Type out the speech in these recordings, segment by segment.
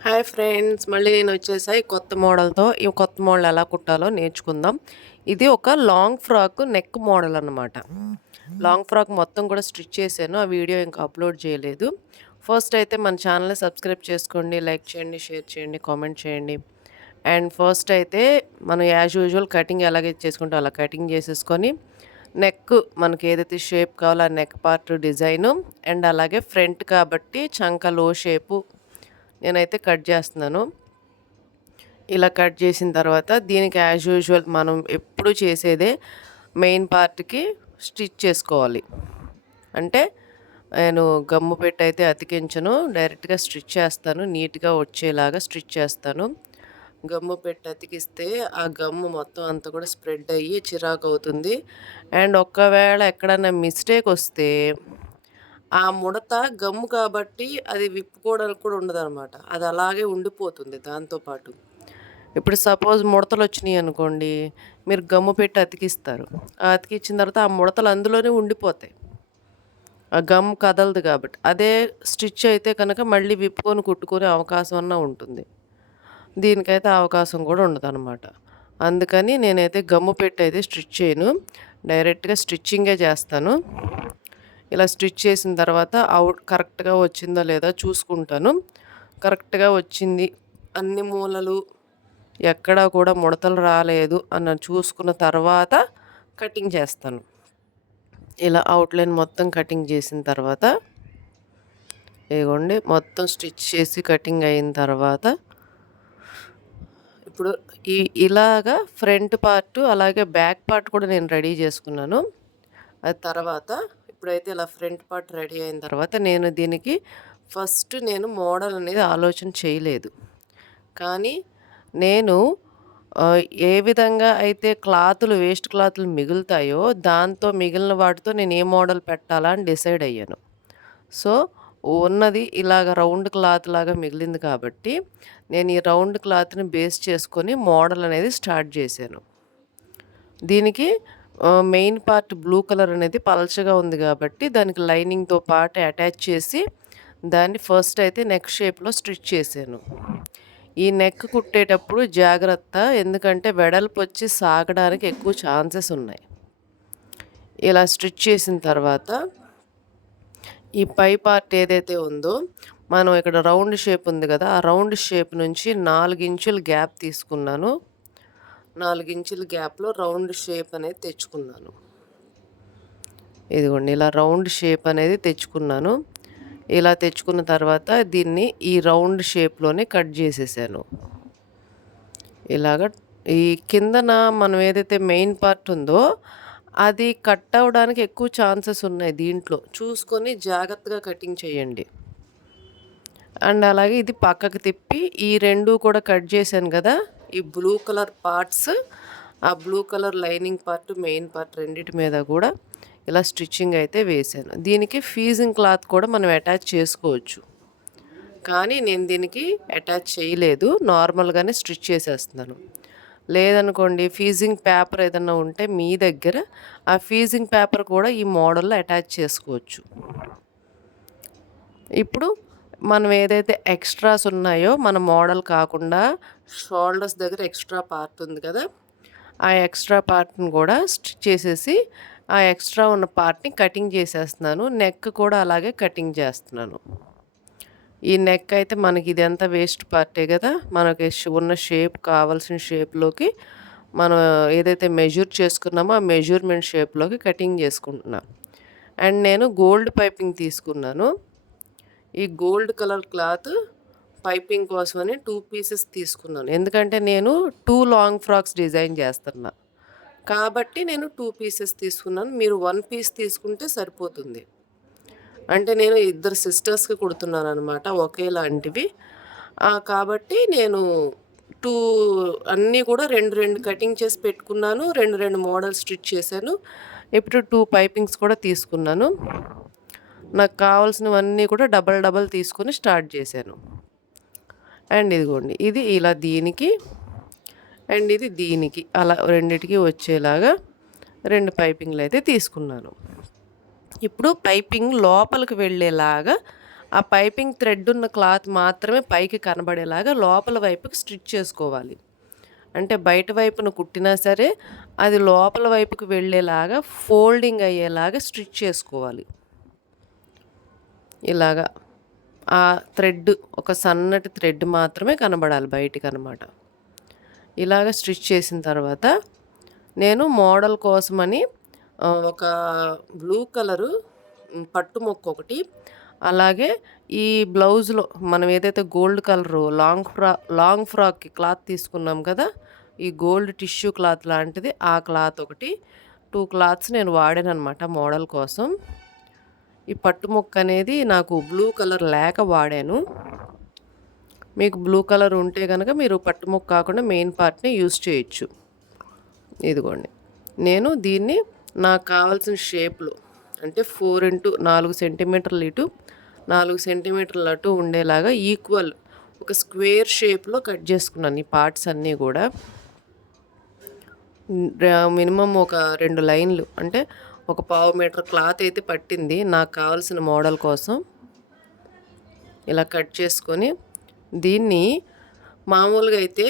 Hi friends! మళ్ళీ నేనొచ్చేసా ఈ కొత్త మోడల్‌తో. ఈ కొత్త మోడల్ ఎలా కుట్టాలో నేర్చుకుందాం. ఇది ఒక లాంగ్ ఫ్రాక్ నెక్ మోడల్ అనమాట. లాంగ్ ఫ్రాక్ మొత్తం కూడా స్టిచ్ చేశాను. ఆ వీడియో ఇంకా అప్‌లోడ్ చేయలేదు. ఫస్ట్ అయితే మన ఛానల్‌ని సబ్స్క్రైబ్ చేసుకోండి, లైక్ చేయండి, షేర్ చేయండి, కామెంట్ చేయండి. అండ్ ఫస్ట్ అయితే మనం యాజ్ యూజువల్ కటింగ్ ఎలాగైతే చేసుకుంటామో అలా కటింగ్ చేసేసుకొని, నెక్ మనకి ఏదైతే షేప్ కావాలో ఆ నెక్ పార్ట్ డిజైను అండ్ అలాగే ఫ్రంట్ కాబట్టి చంక లో షేపు నేనైతే కట్ చేస్తున్నాను. ఇలా కట్ చేసిన తర్వాత దీనికి యాజ్ యూజువల్ మనం ఎప్పుడు చేసేదే మెయిన్ పార్ట్‌కి స్టిచ్ చేసుకోవాలి. అంటే నేను గమ్ము పెట్టి అయితే అతికించను. డైరెక్ట్‌గా స్టిచ్ చేస్తాను. నీట్‌గా వచ్చేలాగా స్టిచ్ చేస్తాను. గమ్ము పెట్టి అతికిస్తే ఆ గమ్ము మొత్తం అంతా కూడా స్ప్రెడ్ అయ్యి చిరాకవుతుంది. అండ్ ఒక్కవేళ ఎక్కడన్నా మిస్టేక్ వస్తే ఆ ముడత గమ్ము కాబట్టి అది విప్పుకోవడానికి కూడా ఉండదనమాట. అది అలాగే ఉండిపోతుంది దాంతో పాటు. ఇప్పుడు సపోజ్ ముడతలొచ్చినియి అనుకోండి, మీరు గమ్ము పెట్టి అతికిస్తారు. ఆ అతికిచ్చిన తర్వాత ఆ ముడతలు అందులోనే ఉండిపోతాయి. ఆ గమ్ కదలదు కాబట్టి. అదే స్టిచ్ అయితే కనుక మళ్ళీ విప్పుకొని కుట్టుకునే అవకాశం అన్నా ఉంటుంది. దీనికైతే అవకాశం కూడా ఉండదనమాట. అందుకని నేనైతే గమ్ము పెట్టి అయితే స్టిచ్ చేయను. డైరెక్ట్‌గా స్టిచ్చింగే చేస్తాను. ఇలా స్టిచ్ చేసిన తర్వాత కరెక్ట్‌గా వచ్చిందో లేదో చూసుకుంటాను. కరెక్ట్‌గా వచ్చింది. అన్ని మూలలు ఎక్కడా కూడా ముడతలు రాలేదు అన్నది చూసుకున్న తర్వాత కటింగ్ చేస్తాను. ఇలా అవుట్‌లైన్ మొత్తం కటింగ్ చేసిన తర్వాత ఇదిగోండి మొత్తం స్టిచ్ చేసి కటింగ్ అయిన తర్వాత ఇప్పుడు ఈ ఇలాగా ఫ్రంట్ పార్ట్ అలాగే బ్యాక్ పార్ట్ కూడా నేను రెడీ చేసుకున్నాను. అది తర్వాత ఇప్పుడైతే ఇలా ఫ్రంట్ పార్ట్ రెడీ అయిన తర్వాత నేను దీనికి ఫస్ట్ నేను మోడల్ అనేది ఆలోచన చేయలేదు. కానీ నేను ఏ విధంగా అయితే క్లాతులు వేస్ట్ క్లాతులు మిగులుతాయో దాంతో మిగిలిన వాటితో నేను ఏ మోడల్ పెట్టాలా అని డిసైడ్ అయ్యాను. సో, ఉన్నది ఇలాగ రౌండ్ క్లాత్ లాగా మిగిలింది కాబట్టి నేను ఈ రౌండ్ క్లాత్‌ని బేస్ చేసుకొని మోడల్ అనేది స్టార్ట్ చేశాను. దీనికి మెయిన్ పార్ట్ బ్లూ కలర్ అనేది పలచగా ఉంది కాబట్టి దానికి లైనింగ్‌తో పాటు అటాచ్ చేసి దాన్ని ఫస్ట్ అయితే నెక్ షేప్‌లో స్టిచ్ చేశాను. ఈ నెక్ కుట్టేటప్పుడు జాగ్రత్త, ఎందుకంటే వెడల్పొచ్చి సాగడానికి ఎక్కువ ఛాన్సెస్ ఉన్నాయి. ఇలా స్టిచ్ చేసిన తర్వాత ఈ పై పార్ట్ ఏదైతే ఉందో మనం ఇక్కడ రౌండ్ షేప్ ఉంది కదా! ఆ రౌండ్ షేప్ నుంచి 4 ఇంచులు గ్యాప్ తీసుకున్నాను. 4 ఇంచుల గ్యాప్‌లో రౌండ్ షేప్ అనేది తెచ్చుకున్నాను. ఇదిగోండి ఇలా రౌండ్ షేప్ అనేది తెచ్చుకున్నాను. ఇలా తెచ్చుకున్న తర్వాత దీన్ని ఈ రౌండ్ షేప్‌లోనే కట్ చేసేసాను. ఇలాగ ఈ కిందన మనం ఏదైతే మెయిన్ పార్ట్ ఉందో అది కట్ అవ్వడానికి ఎక్కువ ఛాన్సెస్ ఉన్నాయి దీంట్లో. చూసుకొని జాగ్రత్తగా కటింగ్ చేయండి. అండ్ అలాగే ఇది పక్కకు తిప్పి ఈ 2 కూడా కట్ చేశాను కదా! ఈ బ్లూ కలర్ పార్ట్స్, ఆ blue colour lining part, main part రెండిటి మీద కూడా ఇలా స్టిచ్చింగ్ అయితే వేశాను. దీనికి ఫీజింగ్ క్లాత్ కూడా మనం అటాచ్ చేసుకోవచ్చు. కానీ నేను దీనికి అటాచ్ చేయలేదు. నార్మల్‌గానే స్టిచ్ చేసేస్తున్నాను. లేదనుకోండి ఫీజింగ్ పేపర్ ఏదన్నా ఉంటే మీ దగ్గర ఆ ఫీజింగ్ పేపర్ కూడా ఈ మోడల్‌లో అటాచ్ చేసుకోవచ్చు. ఇప్పుడు మనం ఏదైతే ఎక్స్‌ట్రాస్ ఉన్నాయో మన మోడల్ కాకుండా షోల్డర్స్ దగ్గర ఎక్స్‌ట్రా పార్ట్ ఉంది కదా! ఆ ఎక్స్‌ట్రా పార్ట్‌ని కూడా స్టిచ్ చేసేసి ఆ ఎక్స్‌ట్రా ఉన్న పార్ట్‌ని కటింగ్ చేసేస్తున్నాను. నెక్ కూడా అలాగే కటింగ్ చేస్తున్నాను. ఈ నెక్ అయితే మనకి ఇదంతా వేస్ట్ పార్టే కదా! మనకి ఉన్న షేప్ కావాల్సిన షేప్‌లోకి మనం ఏదైతే మెజర్ చేసుకున్నామో ఆ మెజర్‌మెంట్ షేప్‌లోకి కటింగ్ చేసుకుంటున్నా. అండ్ నేను గోల్డ్ పైపింగ్ తీసుకున్నాను. ఈ గోల్డ్ కలర్ క్లాత్ పైపింగ్ కోసమని 2 పీసెస్ తీసుకున్నాను. ఎందుకంటే నేను 2 లాంగ్ ఫ్రాక్స్ డిజైన్ చేస్తున్నా. కాబట్టి నేను 2 పీసెస్ తీసుకున్నాను. మీరు 1 పీస్ తీసుకుంటే సరిపోతుంది. అంటే నేను ఇద్దరు సిస్టర్స్‌కి కుడుతున్నాననమాట ఒకేలాంటివి. కాబట్టి నేను 2 అన్నీ కూడా 2, 2 కటింగ్ చేసి పెట్టుకున్నాను. 2, 2 మోడల్ స్టిచ్ చేశాను. ఇప్పుడు 2 పైపింగ్స్ కూడా తీసుకున్నాను. నాకు కావాల్సినవన్నీ కూడా డబల్ డబల్ తీసుకొని స్టార్ట్ చేశాను. అండ్ ఇదిగోండి ఇది ఇలా దీనికి అండ్ ఇది దీనికి అలా రెండిటికి వచ్చేలాగా 2 పైపింగ్‌లు అయితే తీసుకున్నాను. ఇప్పుడు పైపింగ్ లోపలికి వెళ్ళేలాగా ఆ పైపింగ్ థ్రెడ్ ఉన్న క్లాత్ మాత్రమే పైకి కనబడేలాగా లోపల వైపుకి స్టిచ్ చేసుకోవాలి. అంటే బయట వైపున కుట్టినా సరే అది లోపల వైపుకి వెళ్ళేలాగా ఫోల్డింగ్ అయ్యేలాగా స్టిచ్ చేసుకోవాలి. ఇలాగా ఆ థ్రెడ్ ఒక సన్నటి థ్రెడ్ మాత్రమే కనబడాలి బయటికనమాట. ఇలాగ స్టిచ్ చేసిన తర్వాత నేను మోడల్ కోసమని ఒక బ్లూ కలరు పట్టు ముక్క ఒకటి, అలాగే ఈ బ్లౌజ్‌లో మనం ఏదైతే గోల్డ్ కలరు లాంగ్ ఫ్రాక్‌కి క్లాత్ తీసుకున్నాం కదా! ఈ గోల్డ్ టిష్యూ క్లాత్ లాంటిది ఆ క్లాత్ ఒకటి, 2 క్లాత్స్ నేను వాడాననమాట మోడల్ కోసం. ఈ పట్టు ముక్క అనేది నాకు బ్లూ కలర్ లేక వాడాను. మీకు బ్లూ కలర్ ఉంటే గనక మీరు పట్టు ముక్క కాకుండా మెయిన్ పార్ట్‌ని యూజ్ చేయొచ్చు. ఇదిగోండి. నేను దీన్ని నాకు కావాల్సిన షేప్‌లో అంటే 4 సెంటీమీటర్లు ఇటు, 4 సెంటీమీటర్లు అటు ఉండేలాగా ఈక్వల్ ఒక స్క్వేర్ షేప్‌లో కట్ చేసుకున్నాను ఈ పార్ట్స్ అన్నీ గూడా. మినిమమ్ ఒక 2 లైన్‌లు అంటే ఒక పావు మీటర్ క్లాత్ అయితే పట్టింది నాకు కావాల్సిన మోడల్ కోసం. ఇలా కట్ చేసుకొని దీన్ని మామూలుగా అయితే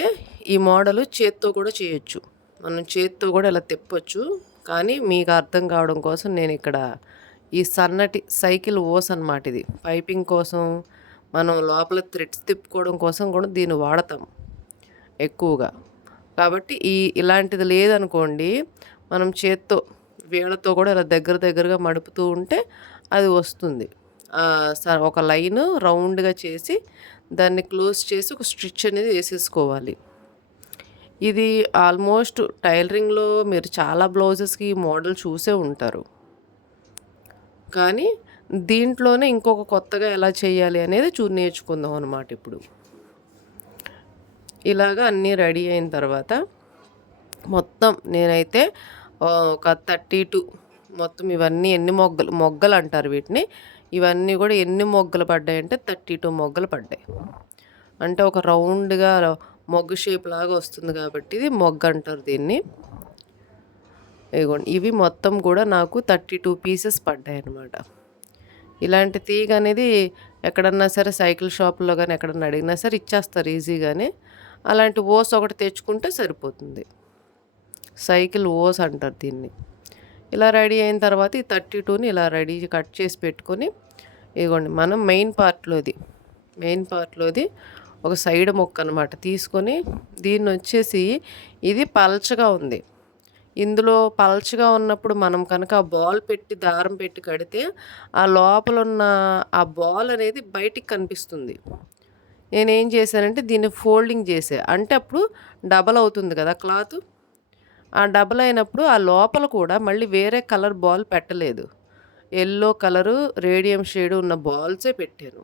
ఈ మోడలు చేత్తో కూడా చేయొచ్చు. మనం చేత్తో కూడా ఇలా తిప్పొచ్చు. కానీ మీకు అర్థం కావడం కోసం నేను ఇక్కడ ఈ సన్నటి సైకిల్ ఓస్ అనమాట ఇది. పైపింగ్ కోసం మనం లోపల థ్రెడ్స్ తిప్పుకోవడం కోసం కూడా దీన్ని వాడతాం ఎక్కువగా. కాబట్టి ఇలాంటిది లేదనుకోండి, మనం చేత్తో వేళ్ళతో కూడా ఇలా దగ్గరగా మడుపుతూ ఉంటే అది వస్తుంది. ఒక లైను రౌండ్‌గా చేసి దాన్ని క్లోజ్ చేసి ఒక స్టిచ్ అనేది వేసేసుకోవాలి. ఇది ఆల్మోస్ట్ టైలరింగ్‌లో మీరు చాలా బ్లౌజెస్‌కి ఈ మోడల్ చూసే ఉంటారు. కానీ దీంట్లోనే ఇంకొక కొత్తగా ఎలా చేయాలి అనేది నేర్చుకుందాం అనమాట ఇప్పుడు. ఇలాగ అన్నీ రెడీ అయిన తర్వాత మొత్తం నేనైతే ఒక 32 మొత్తం ఇవన్నీ ఎన్ని మొగ్గలు అంటారు వీటిని. ఇవన్నీ కూడా ఎన్ని మొగ్గలు పడ్డాయంటే 32 మొగ్గలు పడ్డాయి. అంటే ఒక రౌండ్‌గా మొగ్గు షేప్ లాగా వస్తుంది కాబట్టి ఇది మొగ్గ అంటారు దీన్ని. ఇదిగోండి ఇవి మొత్తం కూడా నాకు 32 పీసెస్ పడ్డాయన్నమాట. ఇలాంటి తీగ అనేది ఎక్కడన్నా సరే సైకిల్ షాప్‌లో గానీ ఎక్కడన్నా అడిగినా సరే ఇచ్చేస్తారు ఈజీగానే. అలాంటి ఓస్ ఒకటి తెచ్చుకుంటే సరిపోతుంది. సైకిల్ ఓస్ అంటారు దీన్ని. ఇలా రెడీ అయిన తర్వాత ఈ 32ని ఇలా కట్ చేసి పెట్టుకొని ఇదిగోండి మనం మెయిన్ పార్ట్‌లోది ఒక సైడ్ ముక్క అనమాట తీసుకొని దీన్నొచ్చేసి ఇది పల్చగా ఉంది. ఇందులో పల్చగా ఉన్నప్పుడు మనం కనుక ఆ బాల్ పెట్టి దారం పెట్టి కడితే ఆ లోపలున్న ఆ బాల్ అనేది బయటికి కనిపిస్తుంది. నేనేం చేశానంటే దీన్ని ఫోల్డింగ్ చేసా. అంటే అప్పుడు డబల్ అవుతుంది కదా క్లాతు. ఆ డబల్ అయినప్పుడు ఆ లోపల కూడా మళ్ళీ వేరే కలర్ బాల్ పెట్టలేదు. యెల్లో కలరు రేడియం షేడ్ ఉన్న బాల్సే పెట్టాను.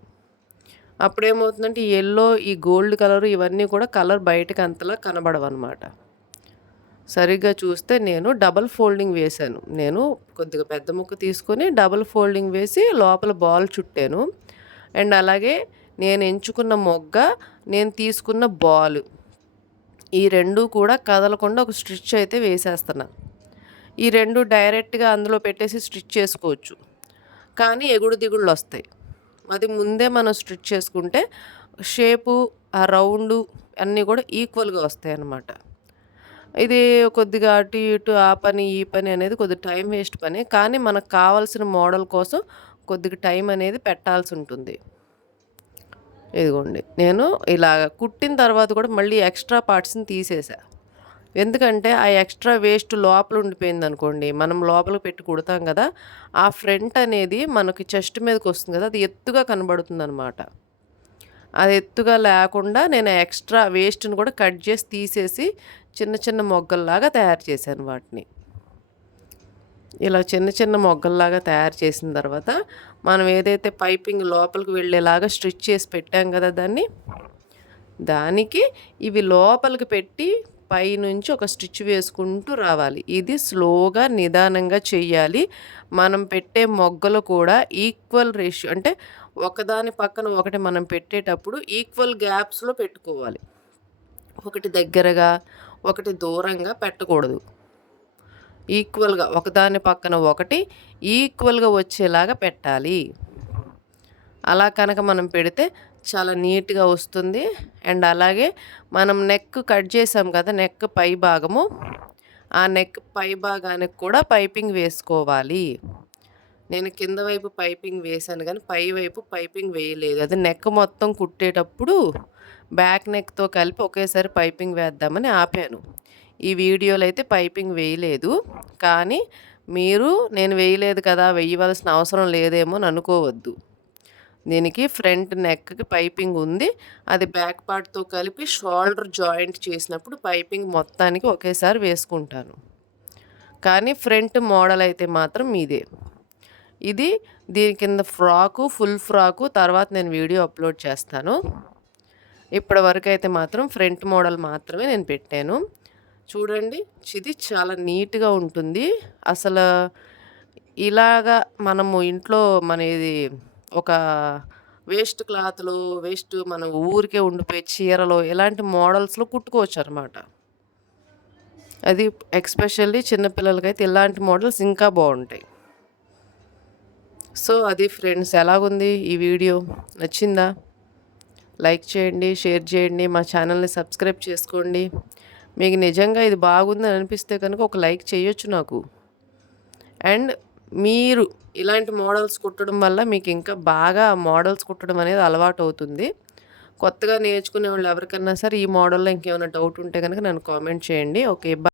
అప్పుడేమవుతుందంటే ఈ యెల్లో, ఈ గోల్డ్ కలరు ఇవన్నీ కూడా కలర్ బయటకి అంతలా కనబడవన్నమాట. సరిగ్గా చూస్తే నేను డబల్ ఫోల్డింగ్ వేశాను. నేను కొద్దిగా పెద్ద ముక్క తీసుకొని డబల్ ఫోల్డింగ్ వేసి లోపల బాల్ చుట్టాను. అండ్ అలాగే నేను ఎంచుకున్న మొగ్గ, నేను తీసుకున్న బాలు ఈ 2 కూడా కదలకుండా ఒక స్టిచ్ అయితే వేసేస్తున్నా. ఈ 2 డైరెక్ట్‌గా అందులో పెట్టేసి స్టిచ్ చేసుకోవచ్చు. కానీ ఎగుడు దిగుళ్ళు వస్తాయి. అది ముందే మనం స్టిచ్ చేసుకుంటే షేపు, ఆ రౌండు అన్నీ కూడా ఈక్వల్‌గా వస్తాయన్నమాట. ఇది కొద్దిగా అటు ఇటు ఆ పని, ఈ పని అనేది కొద్దిగా టైం వేస్ట్ పని. కానీ మనకు కావాల్సిన మోడల్ కోసం కొద్దిగా టైం అనేది పెట్టాల్సి ఉంటుంది. ఇదిగోండి నేను ఇలాగ కుట్టిన తర్వాత కూడా మళ్ళీ ఎక్స్ట్రా పార్ట్స్‌ని తీసేసా. ఎందుకంటే ఆ ఎక్స్ట్రా వేస్ట్ లోపల ఉండిపోయిందనుకోండి, మనం లోపలికి పెట్టి కుడతాం కదా! ఆ ఫ్రంట్ అనేది మనకి చెస్ట్ మీదకి వస్తుంది కదా! అది ఎత్తుగా కనబడుతుందనమాట. అది ఎత్తుగా లేకుండా నేను ఎక్స్ట్రా వేస్ట్‌ని కూడా కట్ చేసి తీసేసి చిన్న మొగ్గల్లాగా తయారు చేశాను వాటిని. ఇలా చిన్న మొగ్గల్లాగా తయారు చేసిన తర్వాత మనం ఏదైతే పైపింగ్ లోపలికి వెళ్ళేలాగా స్టిచ్ చేసి పెట్టాం కదా దానికి ఇవి లోపలికి పెట్టి పైనుంచి ఒక స్టిచ్ వేసుకుంటూ రావాలి. ఇది స్లోగా నిదానంగా చెయ్యాలి. మనం పెట్టే మొగ్గలు కూడా ఈక్వల్ రేషియో అంటే ఒకదాని పక్కన ఒకటి మనం పెట్టేటప్పుడు ఈక్వల్ గ్యాప్స్‌లో పెట్టుకోవాలి. ఒకటి దగ్గరగా, ఒకటి దూరంగా పెట్టకూడదు. ఈక్వల్‌గా ఒకదాని పక్కన ఒకటి ఈక్వల్‌గా వచ్చేలాగా పెట్టాలి. అలా కనుక మనం పెడితే చాలా నీట్‌గా వస్తుంది. అండ్ అలాగే మనం నెక్ కట్ చేసాం కదా! నెక్ పై భాగము, ఆ నెక్ పై భాగానికి కూడా పైపింగ్ వేసుకోవాలి. నేను కింద వైపు పైపింగ్ వేశాను గానీ, పై వైపు పైపింగ్ వేయలేదు. అది నెక్ మొత్తం కుట్టేటప్పుడు బ్యాక్ నెక్‌తో కలిపి ఒకేసారి పైపింగ్ వేద్దామని ఆపాను. ఈ వీడియోలో అయితే పైపింగ్ వేయలేదు. కానీ మీరు నేను వేయలేదు కదా! వేయవలసిన అవసరం లేదేమో అని అనుకోవద్దు. దీనికి ఫ్రంట్ నెక్‌కి పైపింగ్ ఉంది. అది బ్యాక్ పార్ట్‌తో కలిపి షోల్డర్ జాయింట్ చేసినప్పుడు పైపింగ్ మొత్తానికి ఒకేసారి వేసుకుంటాను. కానీ ఫ్రంట్ మోడల్ అయితే మాత్రం ఇదే. ఇది దీని కింద ఫ్రాకు, ఫుల్ ఫ్రాకు తర్వాత నేను వీడియో అప్లోడ్ చేస్తాను. ఇప్పటి వరకైతే మాత్రం ఫ్రంట్ మోడల్ మాత్రమే నేను పెట్టాను. చూడండి, ఇది చాలా నీట్‌గా ఉంటుంది. అసలు ఇలాగా మనము ఇంట్లో మన ఇది ఒక వేస్ట్ క్లాత్‌లో, మన ఊరికే ఉండిపోయే చీరలో ఇలాంటి మోడల్స్‌లో కుట్టుకోవచ్చనమాట. అది ఎస్పెషల్లీ చిన్న పిల్లలకైతే ఇలాంటి మోడల్స్ ఇంకా బావుంటాయి. సో, అది ఫ్రెండ్స్, ఎలాగుంది ఈ వీడియో? నచ్చిందా? లైక్ చేయండి, షేర్ చేయండి, మా ఛానల్‌ని సబ్స్క్రైబ్ చేసుకోండి. మీకు నిజంగా ఇది బాగుందని అనిపిస్తే కనుక ఒక లైక్ చేయొచ్చు నాకు. అండ్ మీరు ఇలాంటి మోడల్స్ కుట్టడం వల్ల మీకు ఇంకా బాగా మోడల్స్ కుట్టడం అనేది అలవాటవుతుంది. కొత్తగా నేర్చుకునే వాళ్ళు ఎవరికన్నా సరే ఈ మోడల్‌లో ఇంకేమైనా డౌట్ ఉంటే గనుక నన్ను కామెంట్ చేయండి. ఓకే.